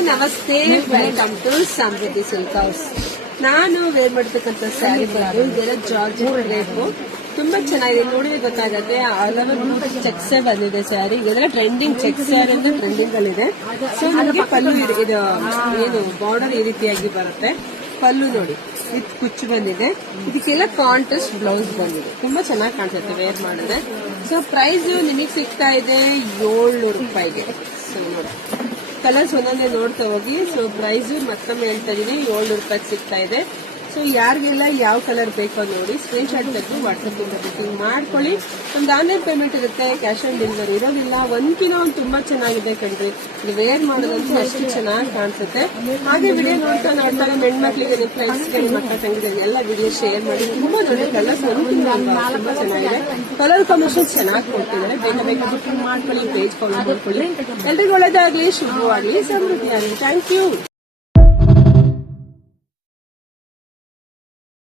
ಎಲ್ರಿಗೂ ನಮಸ್ತೆ, welcome to Samruddhi Silk House. ನಾನು ವೇರ್ ಮಾಡತಕ್ಕಂಥ ಸ್ಯಾರಿ ಬಂದು ಇದೆಲ್ಲ ಜಾರ್ಜೆಟ್ ರೇಪು ತುಂಬಾ ಚೆನ್ನಾಗಿದೆ. ನೋಡಿದ್ರೆ ಗೊತ್ತಾಗತ್ತೆ. ಆಲ್ ಓವರ್ ಚೆಕ್ಸ್ ಬಂದಿದೆ ಸ್ಯಾರಿ. ಇದೆಲ್ಲ ಟ್ರೆಂಡಿಂಗ್ ಚೆಕ್ ಸ್ಯಾರಿ ಅಂತ ಟ್ರೆಂಡಿಂಗ್ ಅಲ್ಲಿ ಇದೆ. ಸೊ ನಮಗೆ ಪಲ್ಲು ಇದು ಏನು ಬಾರ್ಡರ್ ಈ ರೀತಿಯಾಗಿ ಬರುತ್ತೆ. ಪಲ್ಲು ನೋಡಿ ವಿತ್ ಕುಚ್ಚು ಬಂದಿದೆ. ಇದಕ್ಕೆಲ್ಲ ಕಾಂಟ್ರಾಸ್ಟ್ ಬ್ಲೌಸ್ ಬಂದಿದೆ. ತುಂಬಾ ಚೆನ್ನಾಗಿ ಕಾಣಿಸುತ್ತೆ ವೇರ್ ಮಾಡಿದ್ರೆ. ಸೊ ಪ್ರೈಸ್ ನಿಮಗೆ ಸಿಗ್ತಾ ಇದೆ 700 ರೂಪಾಯಿಗೆ. ಸೊ ನೋಡಿ ಕಲರ್ಸ್ ಒಂದೊಂದೇ ನೋಡ್ತಾ ಹೋಗಿ. ಸೊ ಪ್ರೈಸ್ ಮತ್ತೊಮ್ಮೆ ಹೇಳ್ತಾ ಇದೀನಿ, 700 ರೂಪಾಯಿಗೆ ಸಿಗ್ತಾ ಇದೆ. ಸೊ ಯಾರಿಗೆಲ್ಲ ಯಾವ ಕಲರ್ ಬೇಕೋ ನೋಡಿ ಸ್ಕ್ರೀನ್ ಶಾಟ್ ತೆಗೆದು ವಾಟ್ಸ್ಆಪ್ ಬುಕಿಂಗ್ ಮಾಡ್ಕೊಳ್ಳಿ. ಒಂದು ಆನ್ಲೈನ್ ಪೇಮೆಂಟ್ ಇರುತ್ತೆ, ಕ್ಯಾಶ್ ಆನ್ ಡೆಲಿವರಿ ಇರೋದಿಲ್ಲ. ಒಂದ್ಕಿನ ಒಂದು ತುಂಬಾ ಚೆನ್ನಾಗಿದೆ ಕಣ್ರಿ. ಇದು ವೇರ್ ಮಾಡೋದಂತೂ ಅಷ್ಟು ಚೆನ್ನಾಗಿ ಕಾಣಿಸುತ್ತೆ. ಹಾಗೆ ವಿಡಿಯೋ ನೋಡ್ತಾ ಹೆಣ್ಮಕ್ಳಿಗೆ ನಿಮ್ಮ ಫ್ರೆಂಡ್ಸ್ಗೆ ಮಕ್ಕಳ ತಂಗಿಗೆ ಎಲ್ಲ ವಿಡಿಯೋ ಶೇರ್ ಮಾಡಿ. ತುಂಬಾ ದೊಡ್ಡ ಕಲರ್ಸ್ ತುಂಬಾ ಚೆನ್ನಾಗಿದೆ. ಕಲರ್ ಕಾಂಬಿನೇಷನ್ ಚೆನ್ನಾಗಿ ಕೊಡ್ತಿದ್ದಾರೆ. ಬೇಗ ಬುಕಿಂಗ್ ಮಾಡ್ಕೊಳ್ಳಿ, ಪೇಜ್ ಫಾಲೋ ಮಾಡ್ಕೊಳ್ಳಿ. ಎಲ್ರಿಗೂ ಒಳ್ಳೆದಾಗ್ಲಿ, ಶುಭವಾಗ್ಲಿ, ಸಮೃದ್ಧಿ ಆಗಲಿ. Thank you.